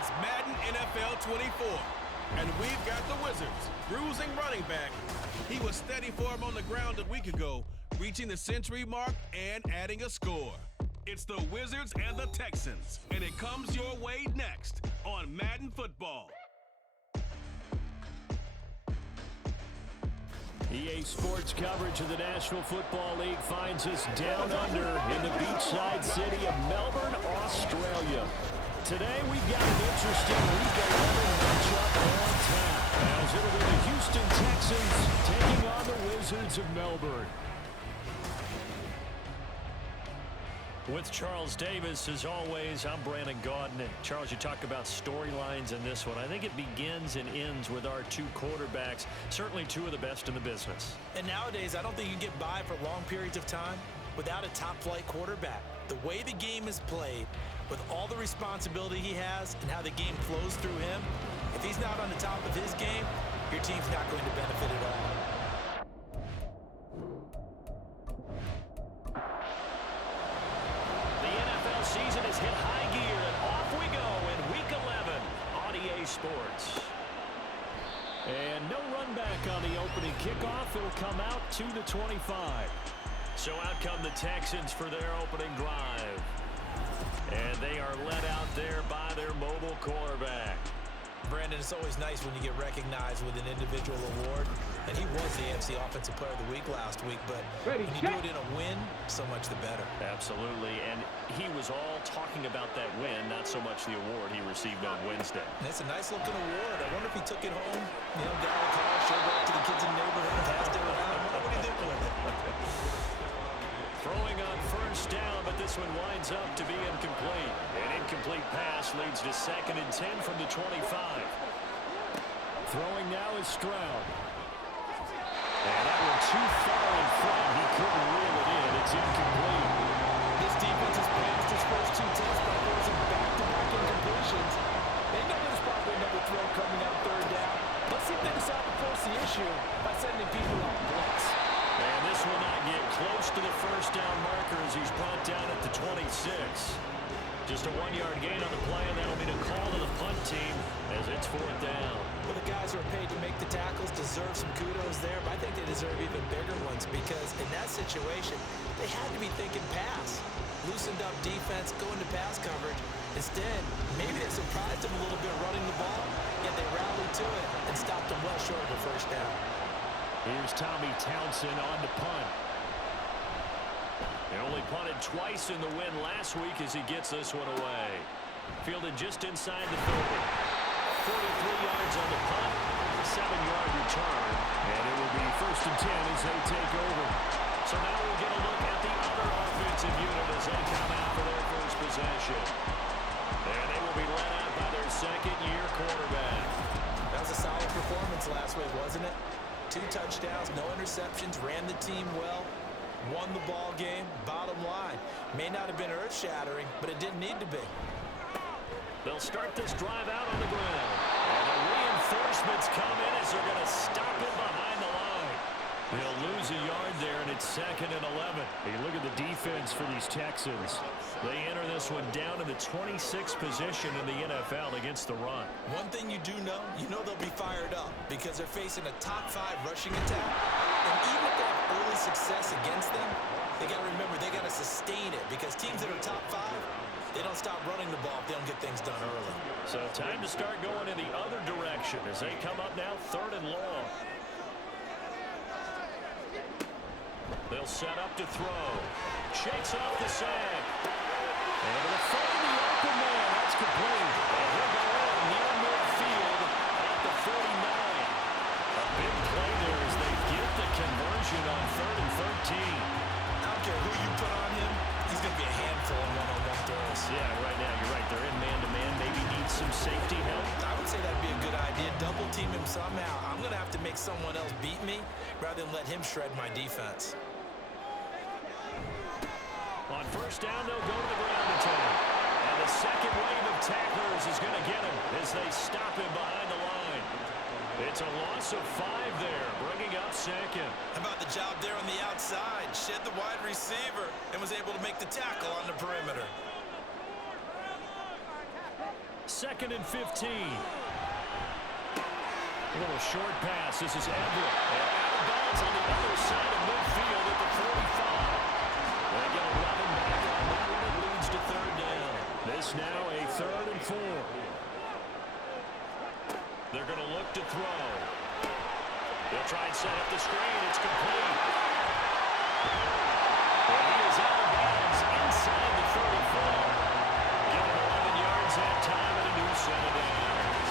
It's Madden NFL 24, and we've got the Wizards, bruising running back. He was steady for him on the ground a week ago, reaching the century mark and adding a score. It's the Wizards and the Texans, and it comes your way next on Madden Football. EA Sports coverage of the National Football League finds us down under in the beachside city of Melbourne, Australia. Today we've got an interesting Week 11 matchup on tap, as it'll be the Houston Texans taking on the Wizards of Melbourne. With Charles Davis, as always, I'm Brandon Gaudin. And Charles, you talk about storylines in this one. I think it begins and ends with our two quarterbacks, certainly two of the best in the business. And nowadays, I don't think you can get by for long periods of time without a top-flight quarterback. The way the game is played, with all the responsibility he has and how the game flows through him, if he's not on the top of his game, your team's not going to benefit at all. Season has hit high gear, and off we go in Week 11 on EA Sports. And no run back on the opening kickoff. It'll come out to the 25. So out come the Texans for their opening drive. And they are led out there by their mobile quarterback. Brandon, it's always nice when you get recognized with an individual award, and he was the AFC Offensive Player of the Week last week, but when you do it in a win, so much the better. Absolutely, and he was all talking about that win, not so much the award he received on Wednesday. And it's a nice-looking award. I wonder if he took it home, got out of the car, showed it off to the kids in the neighborhood, passed it around. What did he do with it? Throwing on first down, but this one winds up to be incomplete. An incomplete pass leads to 2nd and 10 from the 25. Throwing now is Stroud. And that one too far in front. He couldn't reel it in. It's incomplete. This defense has passed his first two tests by forcing back-to-back incompletions. They know there's probably another throw coming out third down. Let's see if they decide to force the issue by sending people off blitz. And this will not get close to the first down marker as he's brought down at the 26. Just a 1-yard gain on the play, and that'll be a call to the punt team as it's 4th down. Well, the guys who are paid to make the tackles deserve some kudos there, but I think they deserve even bigger ones because in that situation, they had to be thinking pass. Loosened up defense, going to pass coverage. Instead, maybe they surprised them a little bit running the ball, yet they rallied to it and stopped them well short of a first down. Here's Tommy Townsend on to punt. He only punted twice in the win last week as he gets this one away. Fielded just inside the 30. 43 yards on the punt, 7-yard return, and it will be 1st and 10 as they take over. So now we'll get a look at the other offensive unit as they come out for their first possession. And they will be led out by their second-year quarterback. That was a solid performance last week, wasn't it? 2 touchdowns, no interceptions, ran the team well, won the ball game. Bottom line, may not have been earth-shattering, but it didn't need to be. They'll start this drive out on the ground. And the reinforcements come in as they're going to stop him behind the line. They'll lose a yard there, and it's 2nd and 11. Hey, look at the defense for these Texans. They enter this one down to the 26th position in the NFL against the run. One thing you do know, they'll be fired up because they're facing a top-5 rushing attack. And even if they have early success against them, they got to remember they got to sustain it because teams that are top-5, they don't stop running the ball if they don't get things done early. So time to start going in the other direction as they come up now 3rd and long. They'll set up to throw. Shakes off the sack. And it'll find the open man. That's complete. And he'll go in near midfield at the 49. A big play there as they get the conversion on 3rd and 13. I don't care who you put on him. He's going to be a handful in one-on-one throws. Yeah, right now you're right. They're in man-to-man. Maybe needs some safety help. I would say that'd be a good idea. Double team him somehow. I'm going to have to make someone else beat me rather than let him shred my defense. On first down, they'll go to the ground attack. And the second wave of tacklers is going to get him as they stop him behind the line. It's a loss of 5 there, bringing up 2nd. How about the job there on the outside? Shed the wide receiver and was able to make the tackle on the perimeter. 2nd and 15. A little short pass. This is Everett. And out of bounds on the other side of midfield at the 45. They get 11 back on that one. It leads to 3rd down. This now a 3rd and 4. They're going to look to throw. They'll try and set up the screen. It's complete. And he is out of bounds inside the 34. Given 11 yards that time and a new set of downs.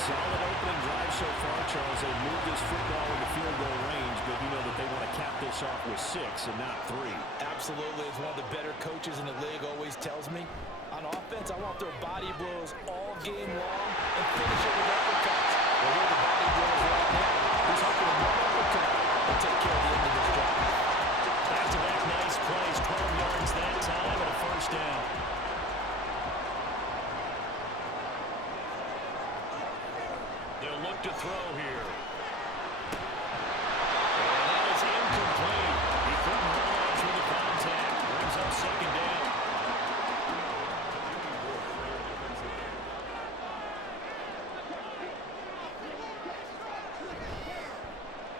Solid opening drive so far, Charles. They moved this football into field goal range, but you know that they want to cap this off with 6 and not 3. Absolutely. As one of the better coaches in the league always tells me, on offense, I want their body blows all game long and finish it with uppercuts. Well, here are the body blows right now. He's hoping to one uppercut and take care of the end of this drive. Back-to-back nice plays, 12 yards that time and a 1st down. They'll look to throw here. And that is incomplete. He couldn't hold on through the contact. Brings up 2nd down.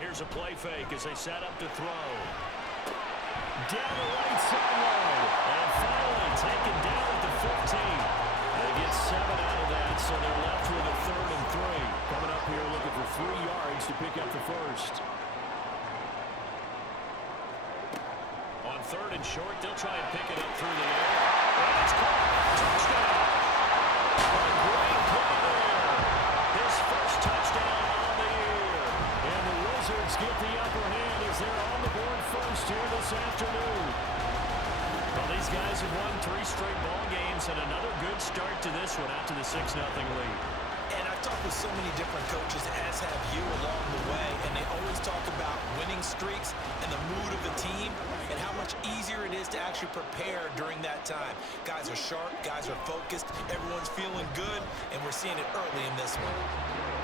Here's a play fake as they set up to throw. Down the right sideline. And finally taken down at the 15. They get 7 out of that, so they're left with a 3rd and 3. Coming up here looking for 3 yards to pick up the 1st. On 3rd and short, they'll try and pick it up through the air. And it's caught. Touchdown. A great play there. His 1st touchdown on the year. And the Wizards get the upper hand as they're on the board first here this afternoon. Well, these guys have won 3 straight ball games and another good start to this one out to the 6-0 lead. And I've talked with so many different coaches, as have you along the way, and they always talk about winning streaks and the mood of the team and how much easier it is to actually prepare during that time. Guys are sharp, guys are focused, everyone's feeling good, and we're seeing it early in this one.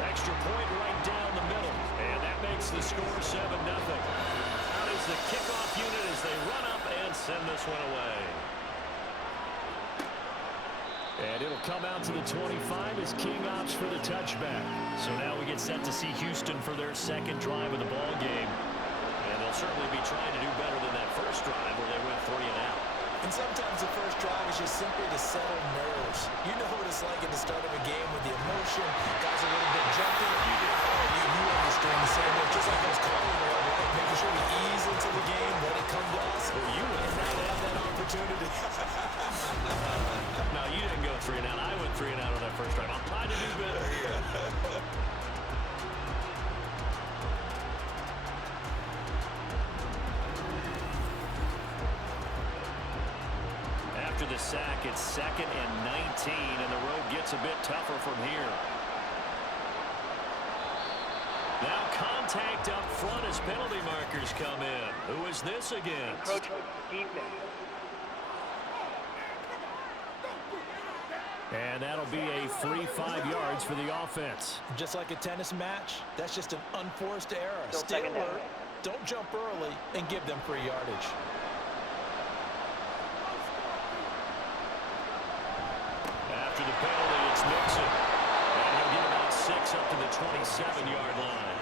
Extra point right down the middle, and that makes the score 7-0. Out is the kickoff unit as they run up and send this one away. And it'll come out to the 25 as King opts for the touchback. So now we get set to see Houston for their 2nd drive of the ball game. And they'll certainly be trying to do better than that first drive where they went 3 and out. And sometimes the first drive is just simply to settle nerves. You know what it's like at the start of a game with the emotion. Guys are a little bit jumpy. You understand the same way. Just like those calling there, right? Making sure we ease into the game, let it come to us. Well, you and now they have that opportunity. No, you didn't go 3 and out. I went 3 and out on that first drive. I'm trying to do better. After the sack, it's 2nd and 19, and the road gets a bit tougher from here. Now contact up front as penalty markers come in. Who is this against? Approach defense. And that'll be a free 5 yards for the offense. Just like a tennis match, that's just an unforced error. Still Stay 2nd down. alert, don't jump early, and give them free yardage. After the penalty, it's Nixon. And he'll get about 6 up to the 27-yard line.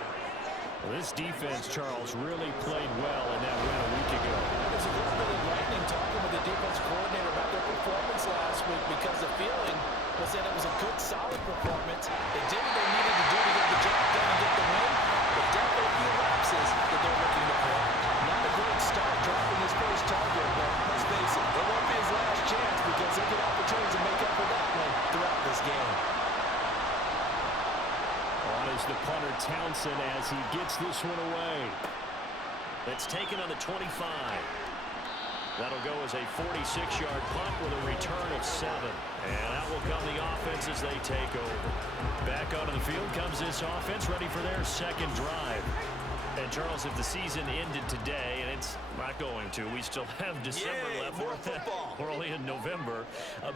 Well, this defense, Charles, really played well in that win a week ago. There's a little bit of lightning talking with the defense coordinator about their performance last week because the feeling was that it was a good, solid performance. They did what they needed to do to get the job done and get the win, but definitely a few lapses that they're looking to correct. Not a great start dropping his first target, but let's face it, it won't be his last chance because he'll get opportunities to make up for that one throughout this game. On is the punter Townsend as he gets this one away. It's taken on the 25. That'll go as a 46-yard punt with a return of 7. And that will come the offense as they take over. Back onto the field comes this offense, ready for their 2nd drive. And, Charles, if the season ended today, and it's not going to, we still have December left. More football. We're only in November.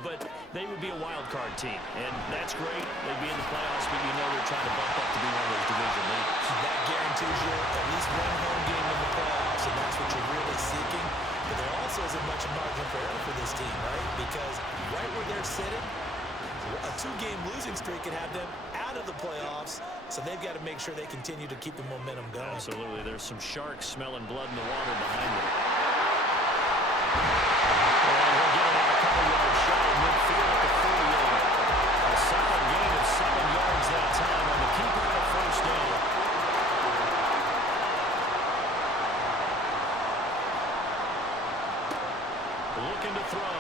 But they would be a wild card team. And that's great. They'd be in the playoffs, but you know they're trying to bump up to be one of those division leaders. That guarantees you at least one home game in the playoffs, and that's what you're really seeking. But there also isn't much margin for error for this team, right? Because right where they're sitting, a 2-game losing streak could have them out of the playoffs, so they've got to make sure they continue to keep the momentum going. Absolutely. There's some sharks smelling blood in the water behind them. And we're getting out a couple yards shy of midfield at the 48. A solid gain of 7 yards that time on the keeper and a first down. Looking to throw.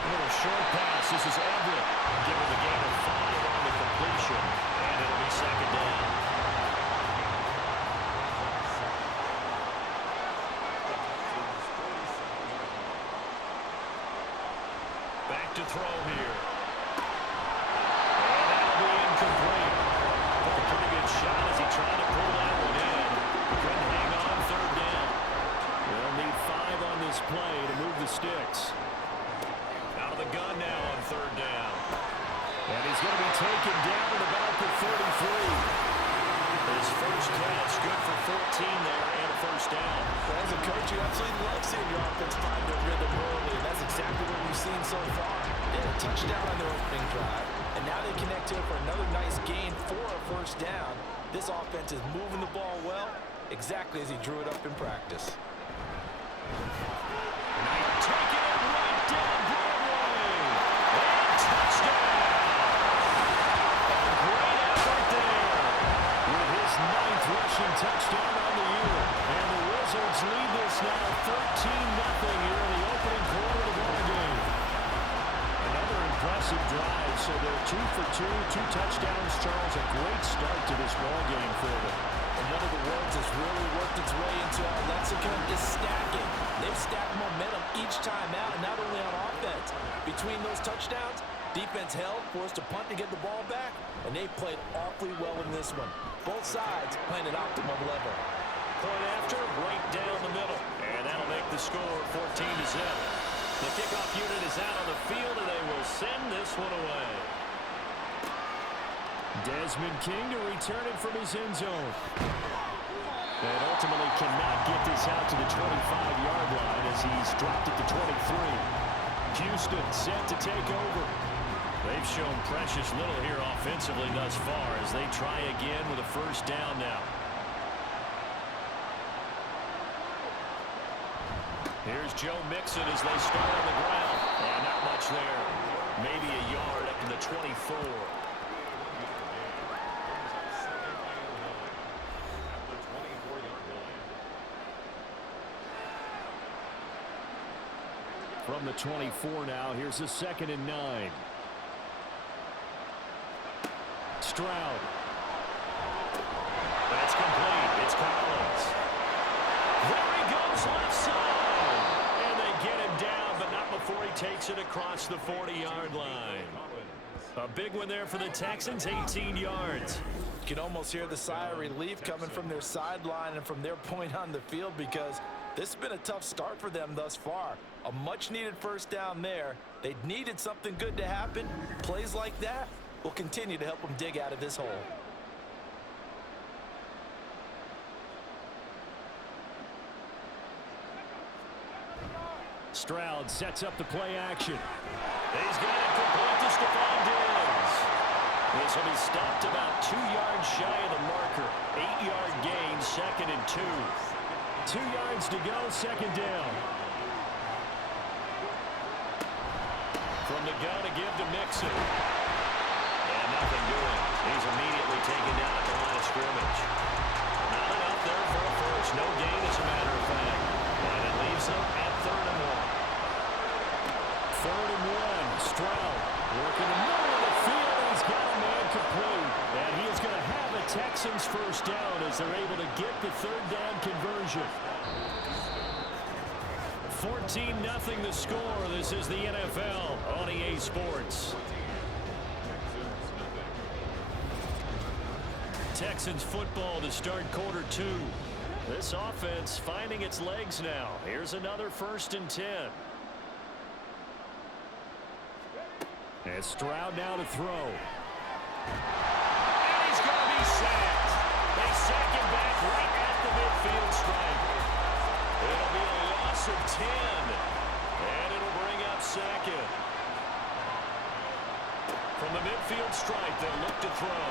A little short pass. This is Everett. Given the gain of 5 on the completion. And it'll be second down. Back to throw here. And that'll be incomplete. Took a pretty good shot as he tried to pull that one in. Couldn't hang on third down. They'll need 5 on this play to move the sticks. Out of the gun now on third down. And he's going to be taken down at about the 33. His first catch, good for 14 there and a first down. Well, as a coach, you absolutely love seeing your offense find their rhythm early, and that's exactly what we've seen so far. They had a touchdown on their opening drive, and now they connect here for another nice gain for a first down. This offense is moving the ball well, exactly as he drew it up in practice. Taking it right down Broadway. And touchdown. A great effort there. With his 9th rushing touchdown on the year. And the Wizards lead this now 13-0 here in the opening quarter of the ball game. Another impressive drive. So they're 2 for 2, 2 touchdowns. Charles, a great start to this ball game for them. And one of the words that's really worked its way into our lexicon is stacking. They've stacked momentum each time out, and not only on offense. Between those touchdowns, defense held, forced a punt to get the ball back, and they played awfully well in this one. Both sides playing at optimum level. Point after, right down the middle. And that'll make the score 14-0. The kickoff unit is out on the field, and they will send this one away. Desmond King to return it from his end zone. And ultimately cannot get this out to the 25-yard line as he's dropped it to 23. Houston set to take over. They've shown precious little here offensively thus far as they try again with a first down now. Here's Joe Mixon as they start on the ground. And not much there. Maybe a yard up to the 24. From the 24 now, here's a 2nd and 9. Stroud. That's complete. It's Collins. There he goes left side. And they get him down, but not before he takes it across the 40-yard line. A big one there for the Texans, 18 yards. You can almost hear the sigh of relief coming from their sideline and from their point on the field because this has been a tough start for them thus far. A much-needed first down there. They needed something good to happen. Plays like that will continue to help them dig out of this hole. Stroud sets up the play action. He's got it complete to Stephon Diggs. This will be stopped about 2 yards shy of the marker. 8-yard gain, 2nd and 2. 2 yards to go, 2nd down. From the gun to give to Mixon. And nothing doing. He's immediately taken down at the line of scrimmage. Not enough there for a first. No gain, as a matter of fact. And it leaves them at 3rd and 1. 3rd and 1. Stroud working the middle of the field. He's got a man complete. And he is going to have a Texans first down as they're able to get the 3rd down conversion. 14-0 the score. This is the NFL on EA Sports. Texans football to start quarter 2. This offense finding its legs now. Here's another 1st and 10. And Stroud now to throw. And he's going to be sacked. They sack him back right at the midfield stripe. It'll be a loss of 10. And it'll bring up 2nd. From the midfield stripe, they'll look to throw.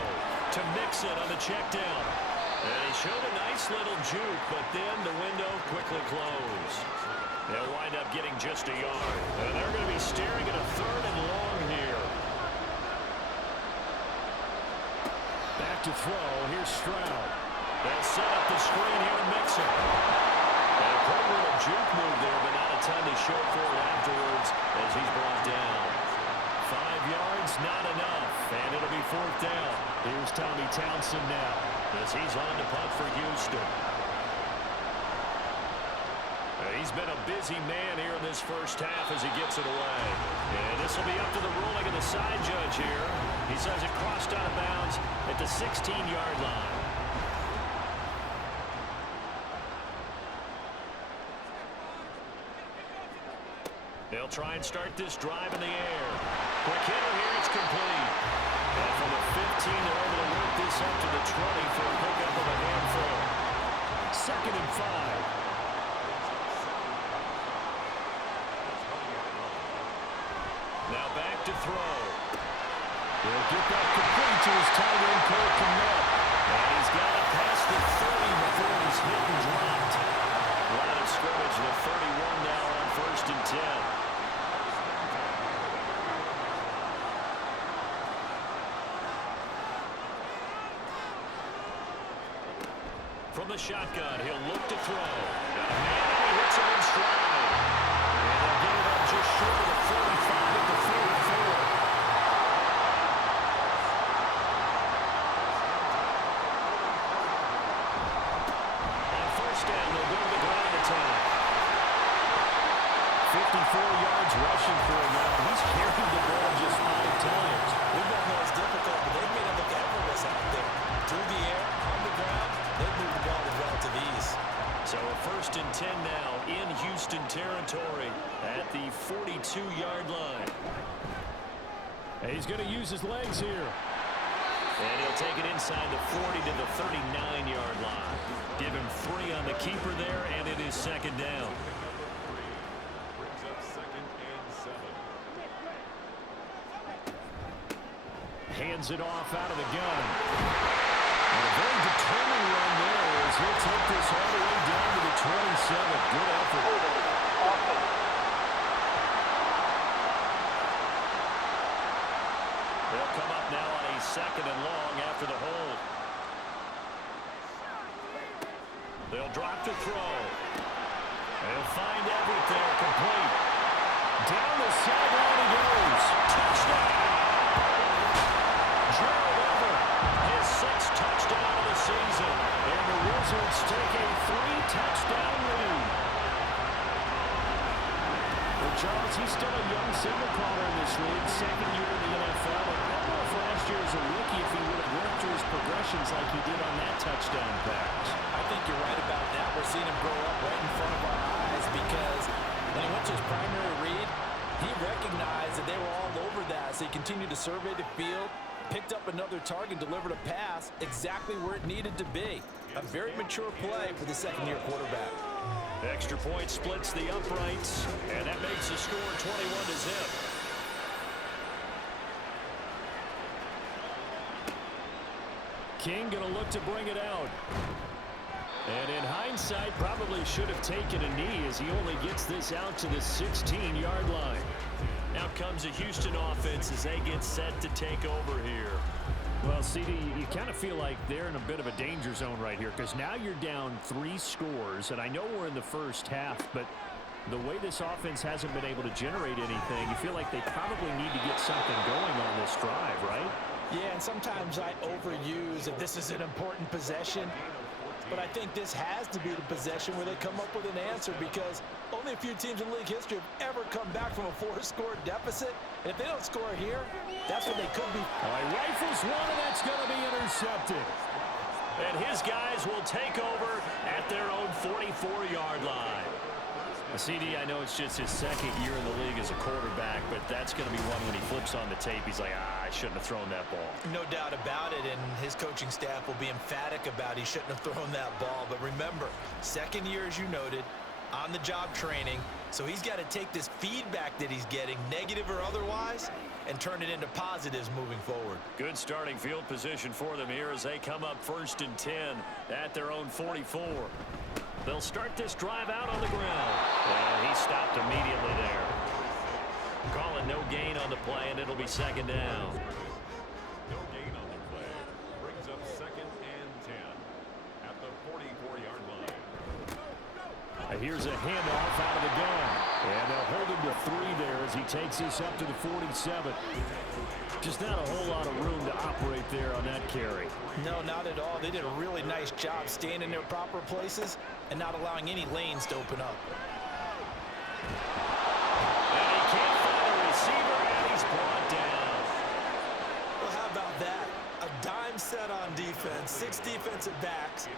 To Mixon on the check down. And he showed a nice little juke, but then the window quickly closed. They'll wind up getting just a yard. And they're going to be staring at a 3rd and long here. Back to throw. Here's Stroud. They'll set up the screen here to Mixon. And a pretty little juke move there, but not a ton to show for it afterwards as he's brought down. 5 yards, not enough, and it'll be 4th down. Here's Tommy Townsend now as he's on to punt for Houston. He's been a busy man here in this first half as he gets it away. And this will be up to the ruling of the side judge here. He says it crossed out of bounds at the 16-yard line. They'll try and start this drive in the air. Quick hitter here, it's complete. And from the 15, they're able to work this up to the 20 for a pickup of a handful. 2nd and 5. Now back to throw. He'll get that complete to his tight end, Cole Kmet. And he's got it past the 30 before he's hit and dropped. Line of scrimmage with 31 now on 1st and 10. From the shotgun, he'll look to throw. Got a man, and he hits him in stride. And they'll get it up just short of the 45 at the 44. On 1st down, they'll go to the ground attack. 54 yards rushing for him now. He's carried the ball just 5 times. We don't know it's difficult, but they've made it look effortless out there. Through the air, on the ground, they've moved the ball with relative ease. So a 1st and 10 now in Houston territory at the 42-yard line. And he's going to use his legs here. And he'll take it inside the 40 to the 39-yard line. Give him 3 on the keeper there, and it is 2nd down. Brings up 2nd and 7. Hands it off out of the gun. And a very determined run there as he'll take this all the way down to the 27. Good effort. They'll come up now on a 2nd and long after the hold. They'll drop to throw. They'll find Everett there, complete. Down the sideline he goes. Touchdown! Gerald Everett, his 6th touchdown of the season. And the Wizards take a 3-touchdown lead. Well, Charles, he's still a young signal caller in this league, 2nd year in the NFL. And I don't know if last year as a rookie if he would have worked through his progressions like he did on that touchdown pass. I think you're right about that. We're seeing him grow up right in front of our eyes because when he went to his primary read, he recognized that they were all over that. So he continued to survey the field, picked up another target, delivered a pass exactly where it needed to be. A very mature play for the 2nd-year quarterback. Extra point splits the uprights, and that makes the score 21-0. King going to look to bring it out. And in hindsight, probably should have taken a knee as he only gets this out to the 16-yard line. Now comes a Houston offense as they get set to take over here. Well, CD, you kind of feel like they're in a bit of a danger zone right here because now you're down 3 scores, and I know we're in the first half, but the way this offense hasn't been able to generate anything, you feel like they probably need to get something going on this drive, right? Yeah, and sometimes I overuse that this is an important possession. But I think this has to be the possession where they come up with an answer because only a few teams in league history have ever come back from a 4-score deficit. And if they don't score here, that's what they could be. All right, rifles one, and that's going to be intercepted. And his guys will take over at their own 44-yard line. CD, I know it's just his 2nd year in the league as a quarterback, but that's going to be one when he flips on the tape. He's like, I shouldn't have thrown that ball. No doubt about it, and his coaching staff will be emphatic about he shouldn't have thrown that ball. But remember, 2nd year, as you noted, on-the-job training, so he's got to take this feedback that he's getting, negative or otherwise, and turn it into positives moving forward. Good starting field position for them here as they come up 1st and 10 at their own 44. They'll start this drive out on the ground. And he stopped immediately there. Call it no gain on the play, and it'll be 2nd down. No gain on the play. Brings up 2nd and 10 at the 44-yard line. Here's a handoff out of the gun. And they'll hold him to 3 there as he takes this up to the 47. Just not a whole lot of room to operate there on that carry. No, not at all. They did a really nice job staying in their proper places and not allowing any lanes to open up. And he can't find a receiver, and he's brought down. Well, how about that? A dime set on defense, 6 defensive backs.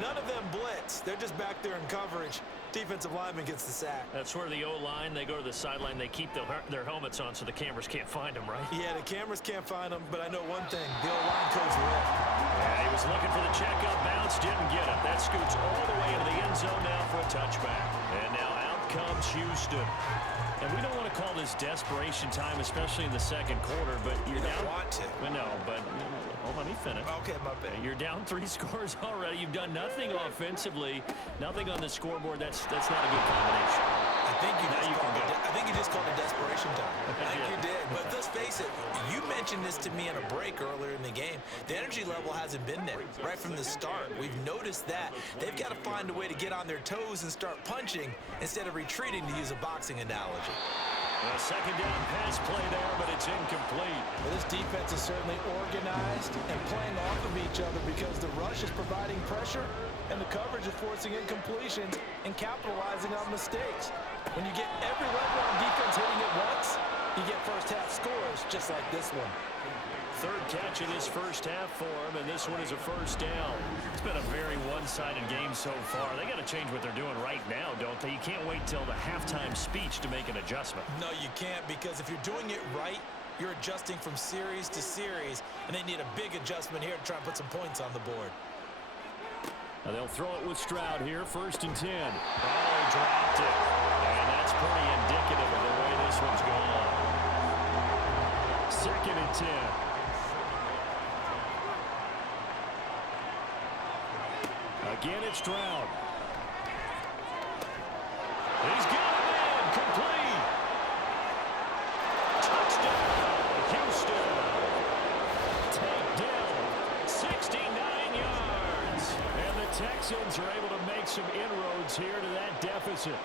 None of them blitz. They're just back there in coverage. Defensive lineman gets the sack. That's where the O-line, they go to the sideline, they keep their helmets on so the cameras can't find them, right? Yeah, the cameras can't find them, but I know one thing. The O-line coach left. Yeah, he was looking for the checkup bounce, didn't get it. That scoots all the way into the end zone now for a touchback. And now out comes Houston. And we don't want to call this desperation time, especially in the 2nd quarter, but you're down. You don't want to. No, but hold on, let me finish. Okay, my bad. You're down 3 scores already. You've done nothing offensively, nothing on the scoreboard. That's not a good combination. I think you just called it desperation time. I think you did. But let's face it, you mentioned this to me in a break earlier in the game. The energy level hasn't been there right from the start. We've noticed that. They've got to find a way to get on their toes and start punching instead of retreating, to use a boxing analogy. A 2nd down pass play there, but it's incomplete. Well, this defense is certainly organized and playing off of each other because the rush is providing pressure and the coverage is forcing incompletions and capitalizing on mistakes. When you get every level on defense hitting at once, you get first-half scores just like this one. 3rd catch in his 1st half for him, and this one is a 1st down. It's been a very one-sided game so far. They got to change what they're doing right now, don't they? You can't wait till the halftime speech to make an adjustment. No, you can't, because if you're doing it right, you're adjusting from series to series, and they need a big adjustment here to try and put some points on the board. Now they'll throw it with Stroud here, 1st and 10. Oh, he dropped it. And that's pretty indicative of the way this one's going. 2nd and 10. Again, it's Stroud. He's got it in. Complete. Touchdown, Houston. Takedown, 69 yards. And the Texans are able to make some inroads here to that deficit.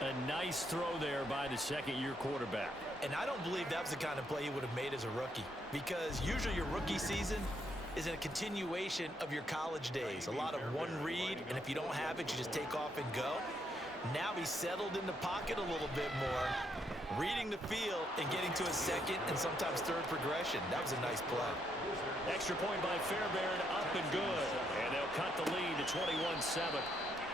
A nice throw there by the 2nd-year quarterback. And I don't believe that was the kind of play he would have made as a rookie, because usually your rookie season is a continuation of your college days. A lot of one read, and if you don't have it, you just take off and go. Now he's settled in the pocket a little bit more, reading the field and getting to a 2nd and sometimes 3rd progression. That was a nice play. Extra point by Fairbairn, up and good. And they'll cut the lead to 21-7.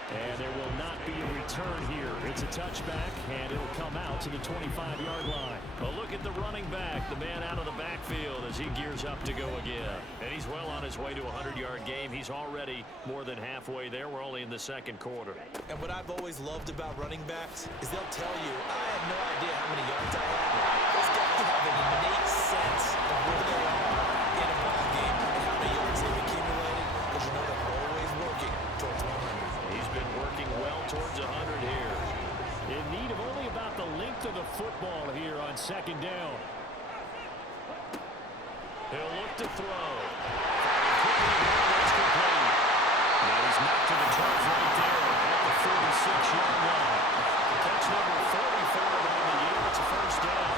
And there will not be a return here. It's a touchback, and it'll come out to the 25-yard line. Well, look at the running back, the man out of the backfield as he gears up to go again. And he's well on his way to a 100-yard game. He's already more than halfway there. We're only in the 2nd quarter. And what I've always loved about running backs is they'll tell you, I have no idea how many yards I have. Those guys have an innate sense of where they are in a ball game and how many yards they've accumulated, because you know they're always working towards 100. He's been working well towards 100 here. In need of only about the length of the football here on 2nd down. He'll look to throw. That's complete. And he's knocked to the turf right there at the 46-yard line. Catch number 44 on the year. It's a 1st down.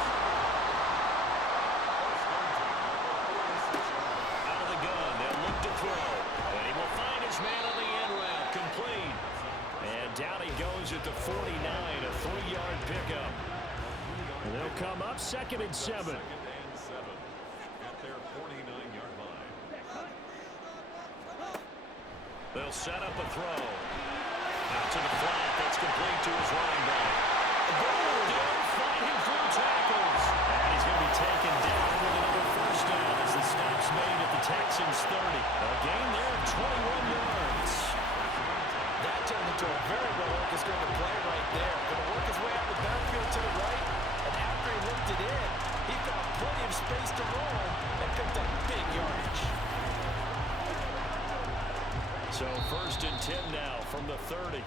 Out of the gun. They'll look to throw. And he will find his man on the end route. Complete. And down he goes at the 49, a 3-yard pickup. And they'll come up 2nd and 7. 2nd and 7 at their 49-yard line. They'll set up a throw. Out to the flat. That's complete to his running back. Fighting through tackles. And he's going to be taken down with another 1st down as the stop's made at the Texans' 30. A gain there of 21 yards. That turned into a very well orchestrated play right there. Going to work his way out the backfield to the right, and after space to roll and picked up big yardage. So 1st and 10 now from the 30.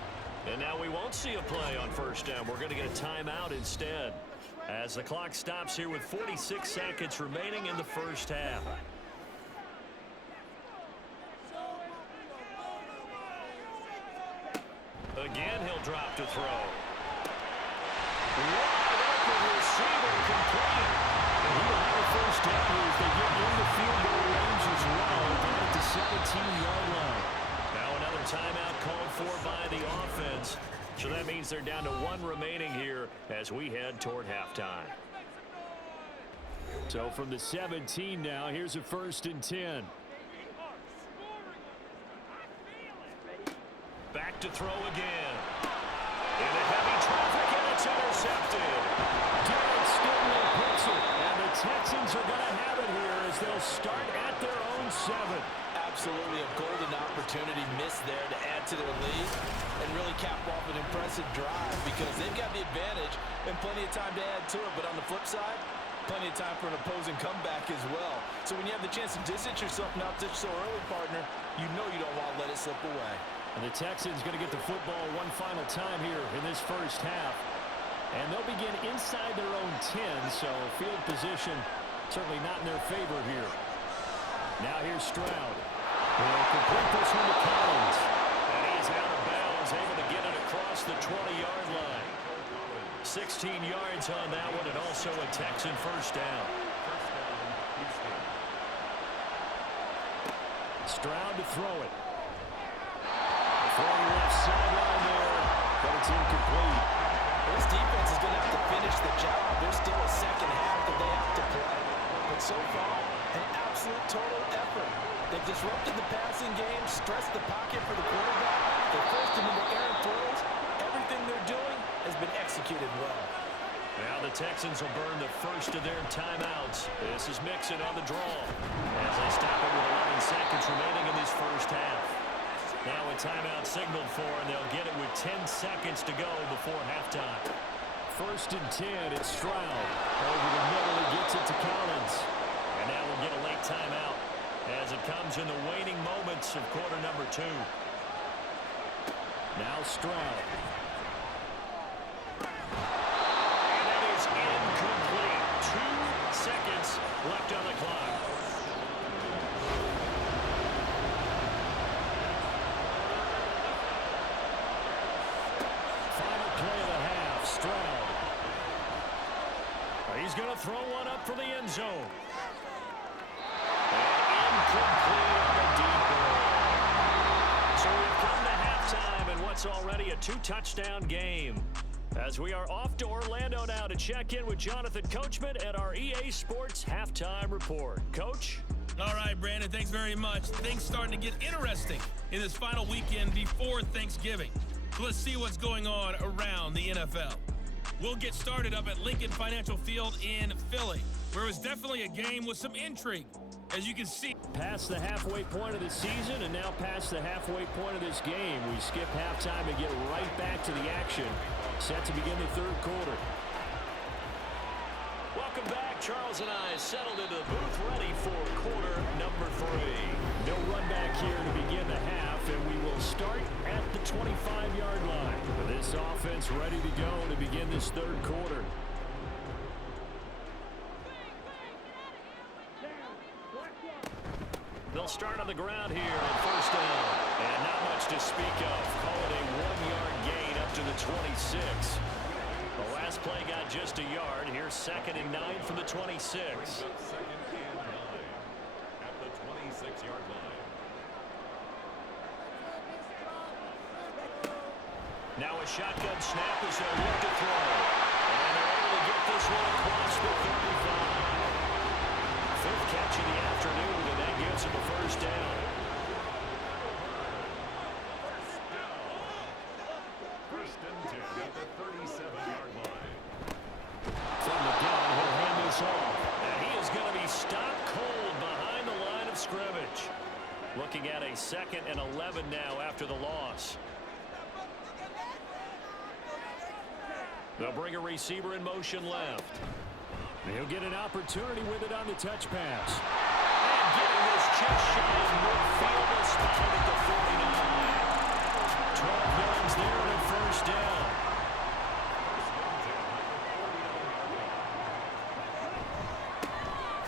And now we won't see a play on 1st down. We're going to get a timeout instead, as the clock stops here with 46 seconds remaining in the 1st half. Again, he'll drop to throw. Wide open receiver complete. And he will have a 1st down here as they get in the field goal range as well, down at the 17-yard line. Now another timeout called for by the offense. So that means they're down to 1 remaining here as we head toward halftime. So from the 17 now, here's a 1st and 10. Back to throw again. Into heavy traffic, and it's intercepted. Derek Stingley puts it, and the Texans are going to have it here as they'll start at their own 7. Absolutely a golden opportunity missed there to add to their lead and really cap off an impressive drive because they've got the advantage and plenty of time to add to it. But on the flip side, plenty of time for an opposing comeback as well. So when you have the chance to distance yourself not just so early, partner, you know you don't want to let it slip away. And the Texans going to get the football one final time here in this 1st half. And they'll begin inside their own 10, so field position certainly not in their favor here. Now here's Stroud. Will complete this one to Collins. And he's out of bounds, able to get it across the 20-yard line. 16 yards on that one, and also a Texan 1st down. Stroud to throw it. Throwing left sideline there, but it's incomplete. This defense is going to have to finish the job. There's still a 2nd half that they have to play. But so far, an absolute total effort. They've disrupted the passing game, stressed the pocket for the quarterback. They forced him into errant throws. Everything they're doing has been executed well. Now the Texans will burn the 1st of their timeouts. This is Mixon on the draw as they stop it with 11 seconds remaining in this 1st half. Now a timeout signaled for, and they'll get it with 10 seconds to go before halftime. 1st and 10, it's Stroud. Over the middle, he gets it to Collins. And now we'll get a late timeout as it comes in the waning moments of quarter number 2. Now Stroud. And that is incomplete. 2 seconds left on the clock. Final play of the half, Stroud. He's going to throw one up for the end zone. And incomplete on the deep ball. So we've come to halftime in what's already a 2-touchdown game. As we are off to Orlando now to check in with Jonathan Coachman at our EA Sports Halftime Report. Coach? All right, Brandon, thanks very much. Things starting to get interesting in this final weekend before Thanksgiving. So let's see what's going on around the NFL. We'll get started up at Lincoln Financial Field in Philly, where it was definitely a game with some intrigue. As you can see, past the halfway point of the season and now past the halfway point of this game. We skip halftime and get right back to the action. Set to begin the 3rd quarter. Welcome back. Charles and I settled into the booth ready for quarter number 3. No run back here to begin the half, and we will start at the 25-yard line. This offense ready to go to begin this 3rd quarter. They'll start on the ground here on 1st down. And not much to speak of. Call it a 1-yard gain up to the 26. The last play got just a yard. Here's 2nd and 9 from the 26. 2nd and 9 at the 26-yard line. Now a shotgun snap as they'll look to throw. And they're able to get this one across the 35. 5th catch of the afternoon, and that gives him a 1st down. First and 10 at the 37-yard line. From the gun, he'll hand this off. And he is going to be stopped cold behind the line of scrimmage. Looking at a 2nd and 11 now after the loss. They'll bring a receiver in motion left. He'll get an opportunity with it on the touch pass. And getting this just shy of midfield, a spot at the 49. 12 yards there on a first down.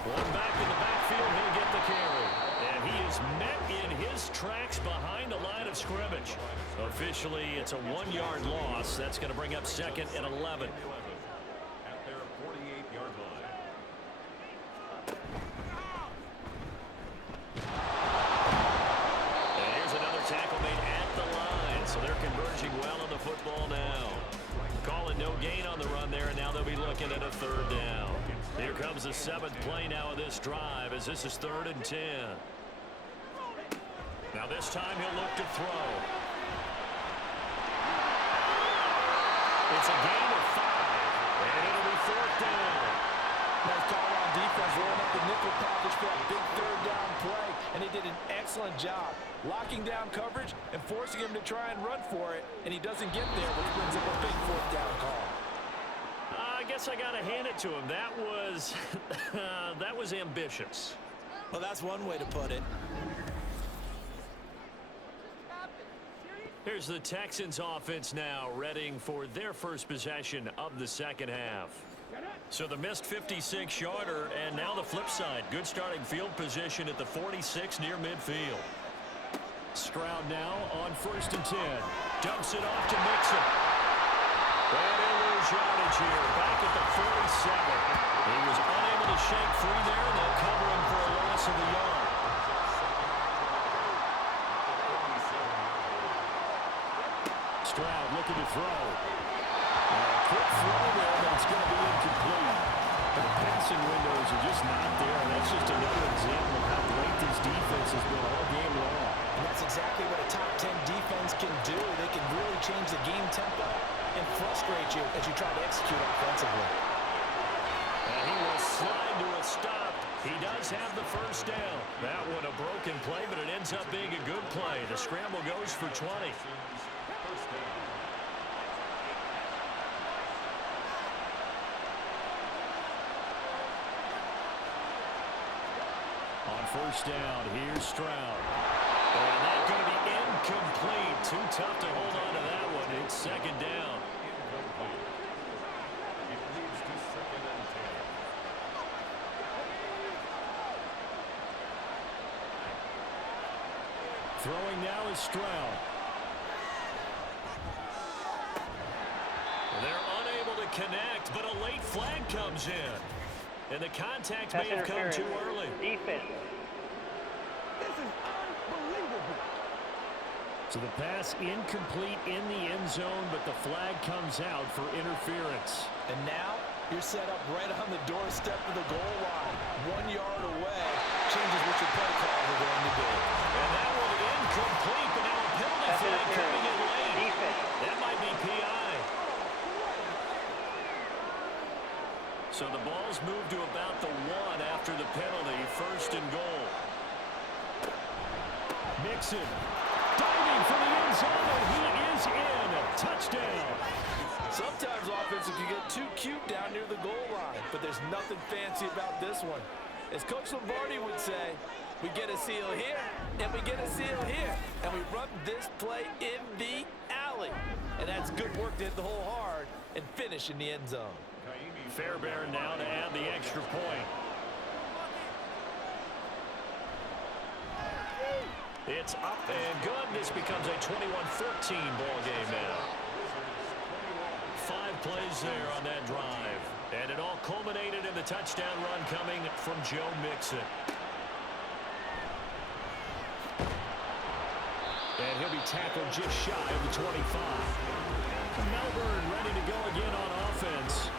One back in the backfield, he'll get the carry. And he is met in his tracks behind the line of scrimmage. Officially, it's a 1-yard loss. That's going to bring up second and 11. At their 48-yard line. And here's another tackle made at the line. So they're converging well on the football now. Calling no gain on the run there, and now they'll be looking at a third down. Here comes the 7th play now of this drive as this is 3rd and 10. Now this time he'll look to throw. It's a gain of 5, and it'll be 4th down. Nice call on defense, rolling up the nickel package for that big 3rd down play, and he did an excellent job locking down coverage and forcing him to try and run for it, and he doesn't get there, which brings up a big 4th down call. I guess I got to hand it to him. That was that was ambitious. Well, that's one way to put it. Here's the Texans offense now, readying for their first possession of the second half. So the missed 56-yarder, and now the flip side. Good starting field position at the 46 near midfield. Stroud now on 1st and 10. Dumps it off to Mixon. And he'll lose yardage here, back at the 47. He was unable to shake free there, and they'll cover him for a loss of a yard. Stroud looking to throw. Quick throw there, but it's going to be incomplete. The passing windows are just not there. That's just another example of how great this defense has been all game long. And that's exactly what a top 10 defense can do. They can really change the game tempo and frustrate you as you try to execute offensively. And he will slide to a stop. He does have the first down. That one a broken play, but it ends up being a good play. The scramble goes for 20. First down. On 1st down, here's Stroud. And that's going to be incomplete. Too tough to hold on to that one. It's 2nd down. Incomplete. It leads to 2nd and 10. Throwing now is Stroud. They're unable to connect, but a late flag comes in. And the contact may have come too early. Defense. This is unbelievable. So the pass incomplete in the end zone, but the flag comes out for interference. And now you're set up right on the doorstep of the goal line. 1 yard away. Changes what your play calls are going to do. And that one incomplete, but now a penalty flag coming in late. Defense. That might be PI. So the ball's moved to about the 1 after the penalty. 1st and goal. Mixon diving for the end zone, and he is in. Touchdown. Sometimes offenses can get too cute down near the goal line, but there's nothing fancy about this one. As Coach Lombardi would say, we get a seal here, and we get a seal here, and we run this play in the alley. And that's good work to hit the hole hard and finish in the end zone. Fairbairn now to add the extra point. It's up and good. This becomes a 21-14 ball game now. 5 plays there on that drive. And it all culminated in the touchdown run coming from Joe Mixon. And he'll be tackled just shy of the 25. Melbourne ready to go again on offense.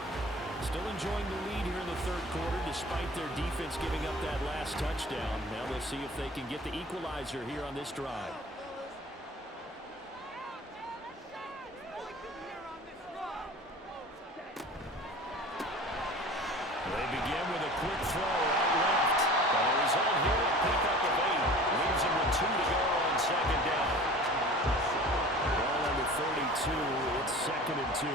Still enjoying the lead here in the 3rd quarter despite their defense giving up that last touchdown. Now they'll see if they can get the equalizer here on this drive. They begin with a quick throw out left. And the result here, a pickup of 8. Leaves him with 2 to go on 2nd down. Ball under 32. It's 2nd and 2.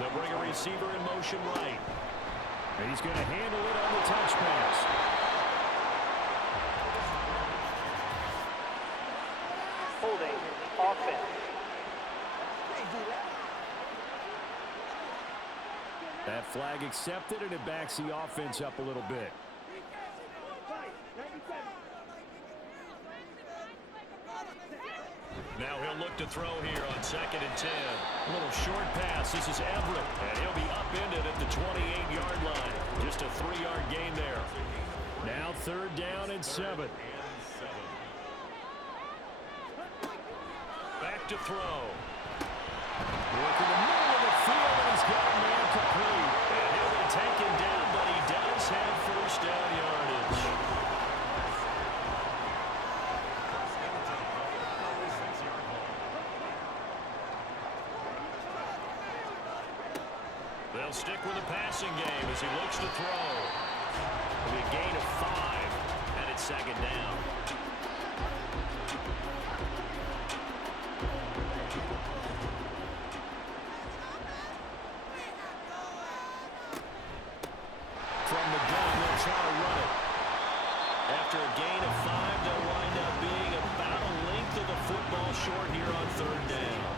They'll bring a receiver in motion right. He's going to handle it on the touch pass. Holding offense. That flag accepted, and it backs the offense up a little bit. Now he'll look to throw here on 2nd and 10. A little short pass. This is Everett, and he'll be upended at the 28-yard line. Just a 3-yard gain there. Now 3rd down and 7. Back to throw. Working the middle of the field, and he's got a man complete. And he'll be taken down, but he does have 1st down yardage. They'll stick with the passing game as he looks to throw. It'll be a gain of 5, and it's 2nd down. From the gun, they'll try to run it. After a gain of 5, they'll wind up being about a length of the football short here on 3rd down.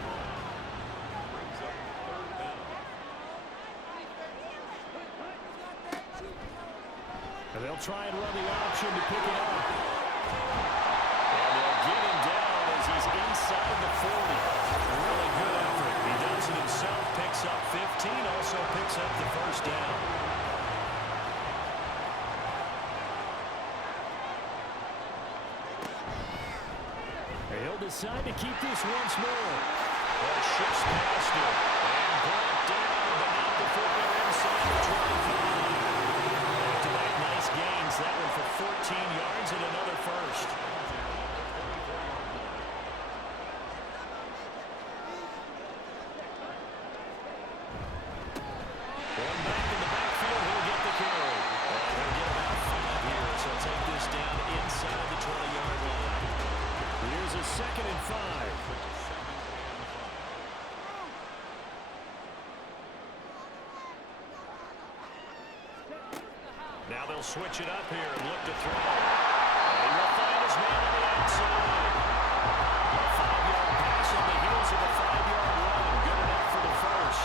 And they'll try and run the option to pick it up. And they'll get him down as he's inside the 40. A really good effort. He does it himself, picks up 15, also picks up the 1st down. He'll decide to keep this once more. Well, shifts past him. And brought down, but not before they're inside the 25. Back-to-back nice gains. That one for 14 yards and another 1st. One back in the backfield. He'll get the carry. And he'll get about 5 here. So he'll take this down inside the 20-yard line. Here's a 2nd and 5. Now they'll switch it up here and look to throw. And he will find his man on the outside. A 5-yard pass on the heels of a 5-yard run. Good enough for the 1st.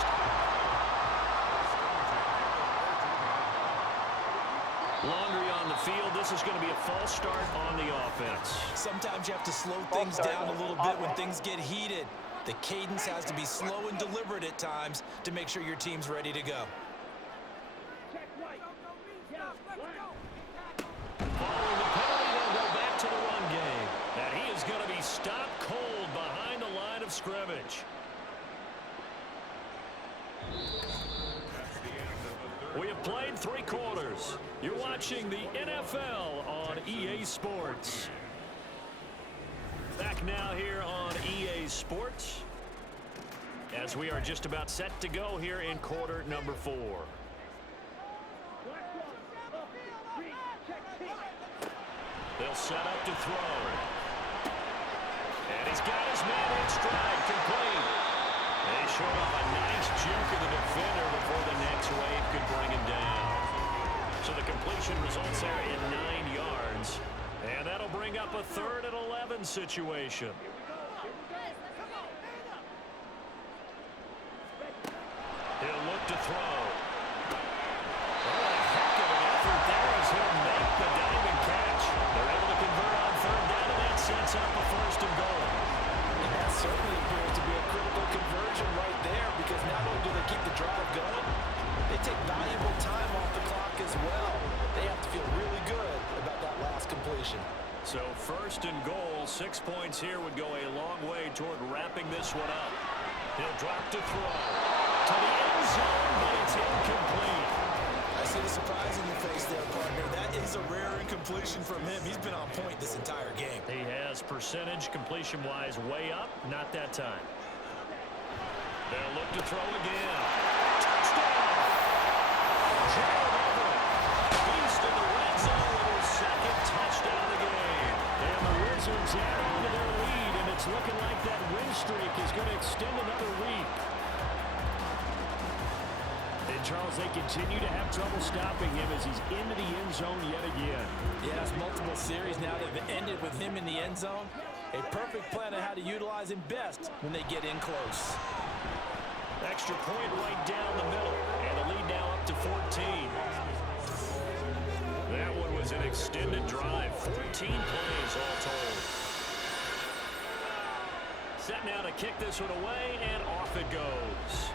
Laundry on the field. This is going to be a false start on the offense. Sometimes you have to slow things down a little bit when things get heated. The cadence has to be slow and deliberate at times to make sure your team's ready to go. Following the penalty, they'll go back to the run game. And he is going to be stopped cold behind the line of scrimmage. We have played 3 quarters. You're watching the NFL on EA Sports. Back now here on EA Sports as we are just about set to go here in quarter number 4. They'll set up to throw. And he's got his man in stride, complete. And he showed off a nice juke of the defender before the next wave could bring him down. So the completion results there in 9 yards. And that'll bring up a 3rd and 11 situation. He'll look to throw. Oh, a heck of an effort there as he'll make the diving catch. They're able to convert on 3rd down, and that sets up a 1st and goal. And that certainly appears to be a critical conversion right there, because not only do they keep the drive going, they take valuable time off the clock as well. They have to feel really good about that last completion. So 1st and goal, 6 points here would go a long way toward wrapping this one up. He'll drop to throw. To the end zone, but it's incomplete. I see the surprise in your face there, partner. That is a rare incompletion from him. He's been on point this entire game. He has percentage completion-wise way up. Not that time. They'll look to throw again. Touchdown! Gerald Everett. Beast in the red zone with his 2nd touchdown of the game. And the Wizards add on to their lead, and it's looking like that win streak is going to extend another week. And, Charles, they continue to have trouble stopping him as he's into the end zone yet again. Yeah, it's multiple series now that have ended with him in the end zone. A perfect plan on how to utilize him best when they get in close. Extra point right down the middle. And the lead now up to 14. That one was an extended drive. 14 plays all told. Set now to kick this one away, and off it goes.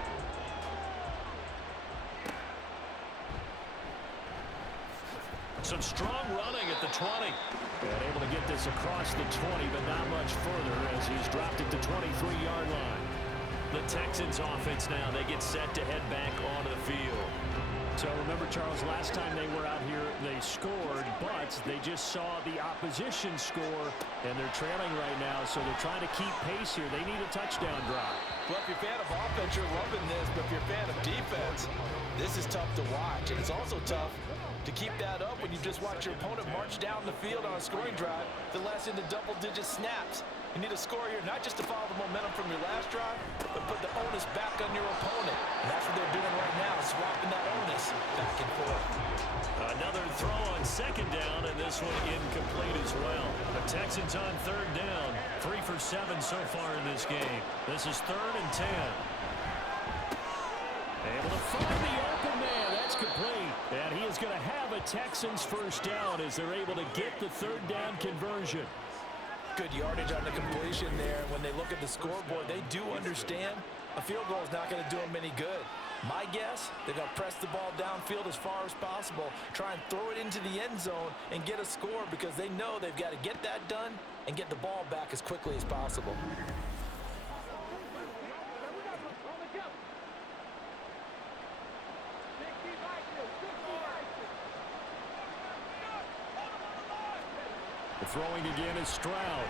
Some strong running at the 20. And able to get this across the 20, but not much further as he's dropped it to 23-yard line. The Texans offense now, they get set to head back onto the field. So remember, Charles, last time they were out here, they scored, but they just saw the opposition score, and they're trailing right now, so they're trying to keep pace here. They need a touchdown drive. Well, if you're a fan of offense, you're loving this, but if you're a fan of defense, this is tough to watch, and it's also tough to keep that up when you just watch your opponent march down the field on a scoring drive that lasts into double-digit snaps. You need a score here, not just to follow the momentum from your last drive, but put the onus back on your opponent. And that's what they're doing right now, swapping that onus back and forth. Another throw on second down, and this one incomplete as well. The Texans on third down, 3 for 7 so far in this game. This is 3rd and 10. Able to find the open man. That's complete. And he is going to have a Texans first down as they're able to get the third down conversion. Good yardage on the completion there. When they look at the scoreboard, they do understand a field goal is not going to do them any good. My guess, they're going to press the ball downfield as far as possible, try and throw it into the end zone and get a score because they know they've got to get that done and get the ball back as quickly as possible. The throwing again is Stroud.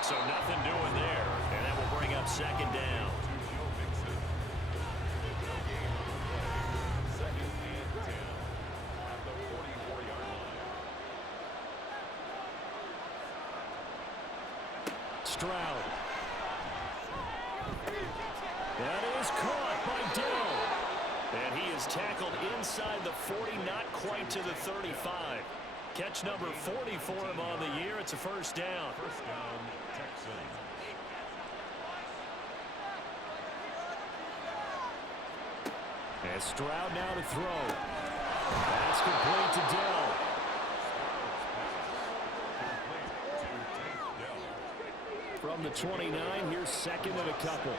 So nothing doing there, and that will bring up second down. Stroud. That is caught by Dell. And he is tackled inside the 40, not quite to the 35. Catch number 40 for him on the year. It's a first down. First down, Texans. And Stroud now to throw. That's complete to Dell. From the 29, here's second and a couple.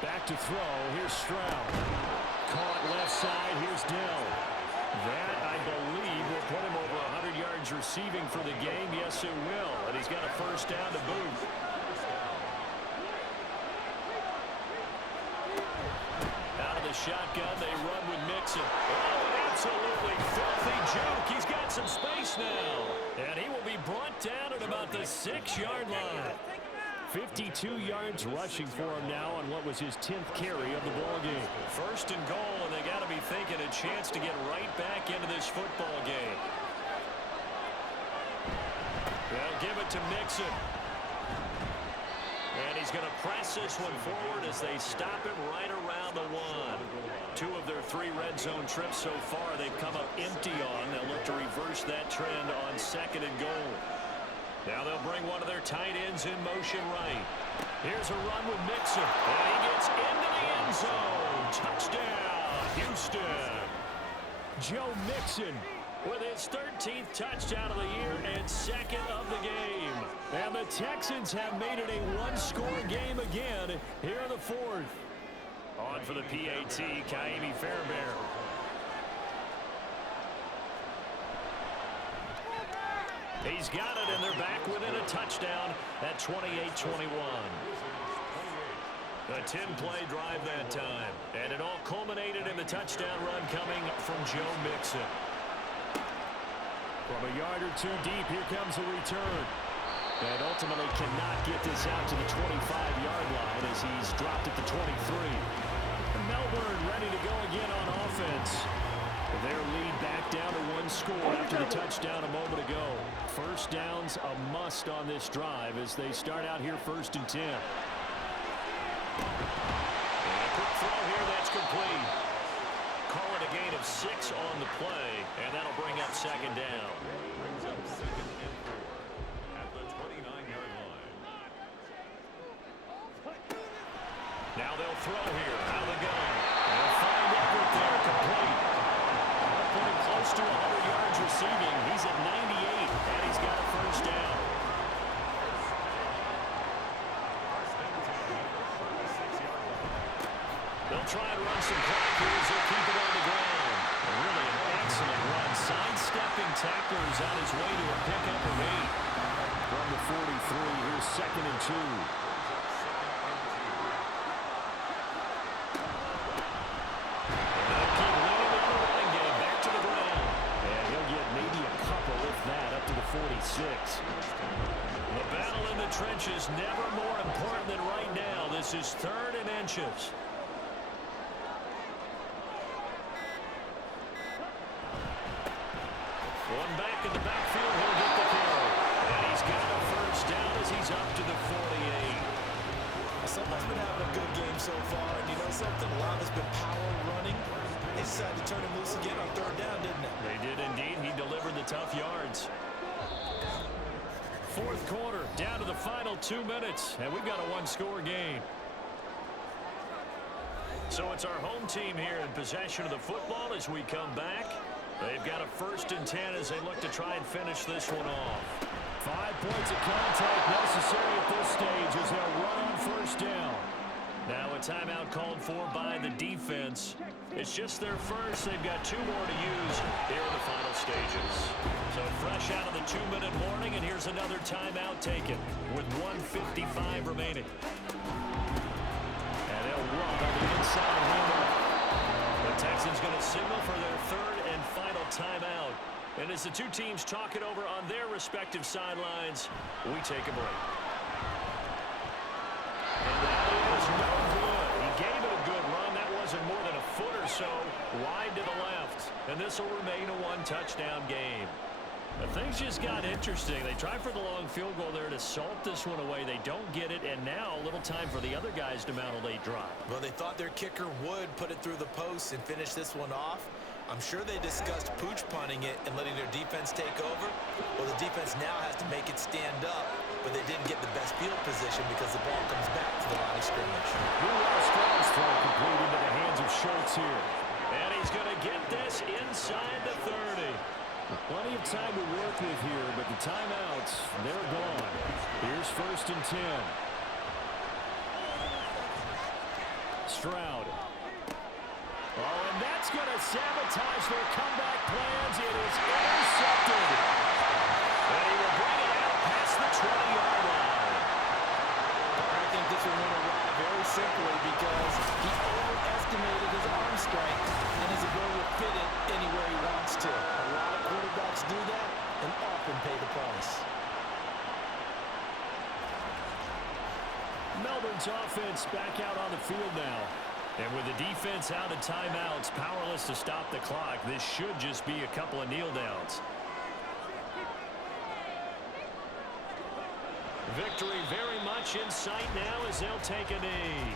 Back to throw. Here's Stroud. Caught left side. Here's Dell. That, I believe, will put him over 100 yards receiving for the game. Yes, it will. And he's got a first down to boot. Out of the shotgun, they run with Mixon. Oh, an absolutely filthy juke. He's got some space now. And he will be brought down at about the 6-yard line. 52 yards rushing for him now on what was his 10th carry of the ball game. First and goal, and they got to be thinking a chance to get right back into this football game. They'll give it to Mixon. And he's going to press this one forward as they stop him right around the 1. 2 of their 3 red zone trips so far they've come up empty on. They'll look to reverse that trend on second and goal. Now they'll bring one of their tight ends in motion right. Here's a run with Mixon. And he gets into the end zone. Touchdown, Houston. Joe Mixon with his 13th touchdown of the year and 2nd of the game. And the Texans have made it a one-score game again here in the 4th. On for the PAT, Kaimi Fairbairn. He's got it, and they're back within a touchdown at 28-21. A 10-play drive that time, and it all culminated in the touchdown run coming from Joe Mixon. From a yard or 2 deep, here comes a return. And ultimately cannot get this out to the 25-yard line as he's dropped at the 23. Melbourne ready to go again on offense. Their lead back down to one score after the touchdown a moment ago. First down's a must on this drive as they start out here 1st and 10. And a quick throw here, that's complete. Call it a gain of 6 on the play, and that'll bring up 2nd down. Brings up 2nd and 4 at the 29-yard line. Now they'll throw here. Out of the gun. They'll find Everett there, complete. Putting close to 100 yards receiving. He's at 98, and he's got a first down. They'll try and run some clock here as they'll keep it on the ground. Really an excellent run. Sidestepping tacklers on his way to a pickup of 8. From the 43, here's 2nd and 2. Up to the 46. The battle in the trenches never more important than right now. This is 3rd and inches. One back in the backfield, he'll get the carry. And he's got a first down as he's up to the 48. Someone's been having a good game so far, and you know something? A lot of it's been power running. They decided to turn him loose again on 3rd down, didn't they? They did indeed. He delivered the tough yards. 4th quarter, down to the final 2 minutes, and we've got a one-score game. So it's our home team here in possession of the football as we come back. They've got a 1st and 10 as they look to try and finish this one off. 5 points of contact necessary at this stage as they'll run on 1st down. Now a timeout called for by the defense. It's just their first. They've got 2 more to use here in the final stages. So fresh out of the 2-minute warning, and here's another timeout taken with 1:55 remaining. And they'll run on the inside window. The Texans going to signal for their 3rd and final timeout. And as the 2 teams talk it over on their respective sidelines, we take a break. And that is no good. He gave it a good run. That wasn't more than a foot or so wide to the left. And this will remain a 1-touchdown game. But things just got interesting. They tried for the long field goal there to salt this one away. They don't get it, and now a little time for the other guys to mount a late drive. Well, they thought their kicker would put it through the post and finish this one off. I'm sure they discussed pooch punting it and letting their defense take over. Well, the defense now has to make it stand up, but they didn't get the best field position because the ball comes back to the line of scrimmage. Strong's throw complete into the hands of Schultz here. And he's going to get this inside the 30. Plenty of time to work with here, but the timeouts, they're gone. Here's 1st and 10. Stroud. Oh, and that's going to sabotage their comeback plans. It is intercepted. And he will bring it out past the 20-yard line. I think this one went awry very simply because he overestimated his arm strength and his ability to fit it anywhere he wants to. A lot of quarterbacks do that and often pay the price. Melbourne's offense back out on the field now. And with the defense out of timeouts, powerless to stop the clock, this should just be a couple of kneel downs. Victory very much in sight now as they'll take a knee.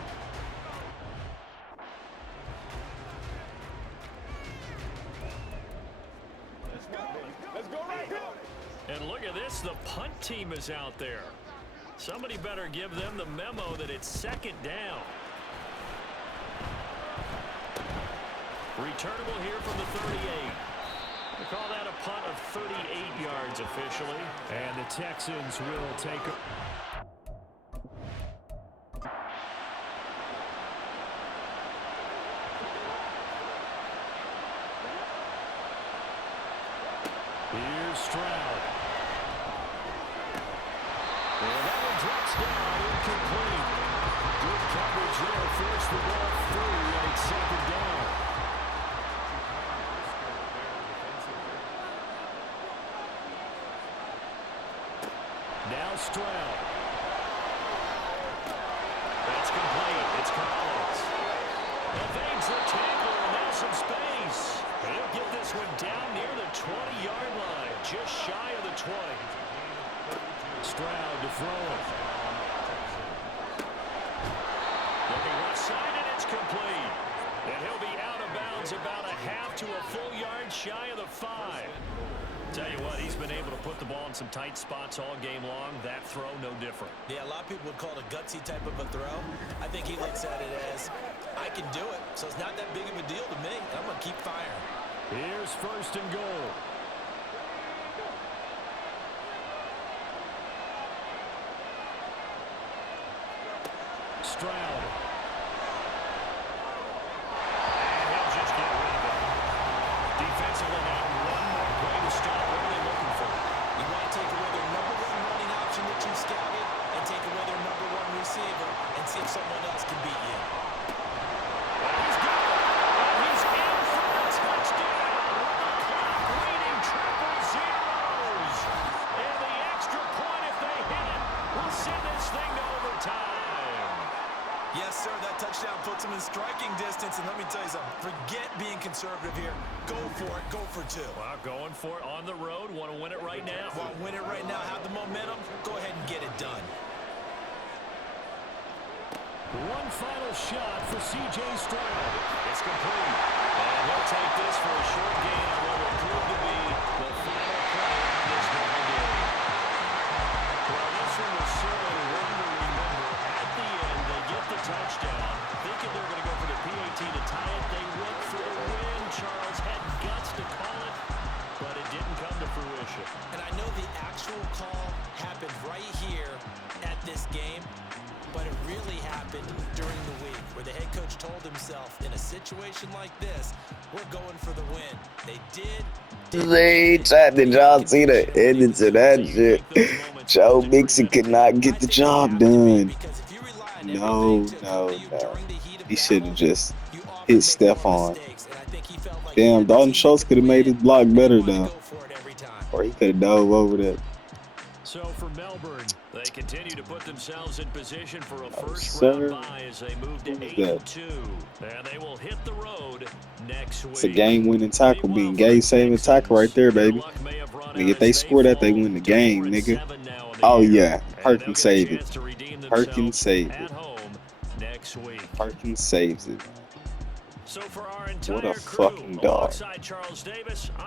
Let's go right here. And look at this, the punt team is out there. Somebody better give them the memo that it's 2nd down. Returnable here from the 38. They call that a punt of 38 yards officially. And the Texans will take a... Here's Stroud. And that one drops down, incomplete. Good coverage there, forced the ball through, and it's 2nd down. Now Stroud. That's complete. It's Collins. Evades the tackler, and now some space. He'll get complete. And he'll be out of bounds about a half to a full yard shy of the 5. Tell you what, he's been able to put the ball in some tight spots all game long. That throw, no different. Yeah, a lot of people would call it a gutsy type of a throw. I think he looks at it as, I can do it, so it's not that big of a deal to me. I'm going to keep firing. Here's 1st and goal. Stroud. And he'll just get rid of it. Defensively now, one more play to stop. What are they looking for? You want to take away their number 1 running option that you scouted and take away their number 1 receiver and see if someone else can beat you. He's got it. And he's in for a touchdown. The clock reading triple zeros. And the extra point, if they hit it, will send this thing to overtime. Yes, sir, that touchdown puts him in striking distance. And let me tell you something, forget being conservative here. Go for it, go for 2. Well, going for it on the road. Want to win it right now. Want to win it right now, have the momentum, go ahead and get it done. One final shot for C.J. Stroud. It's complete. And he'll take this for a short gain on what will prove to be the final play of this ball game. Well, this one was certainly one to remember. At the end, they get the touchdown. Thinking they were going to go for the PAT to tie it. They went for the win. Charles had guts to call it, but it didn't come to fruition. And I know the actual call happened right here at this game, but it really happened during the week where the head coach told himself, in a situation like this, we're going for the win. They did. Did y'all see the ending to that shit? Joe Mixon could not get the job done. No. He should have just hit Stephon. Damn, Dalton Schultz could have made his block better though. Or he could have dove over that. So for Melbourne, they continue to put themselves in position for a first sir. round bye as they move to Who's 8-2. And they will hit the road next week. It's a game-winning tackle, being game-saving tackle right there, baby. Nigga, if they score that, they win the game, nigga. Oh yeah, Perkins saved it. Perkins saved it. Perkins saves it. So for our What a entire crew, fucking dog. alongside Charles Davis, I'm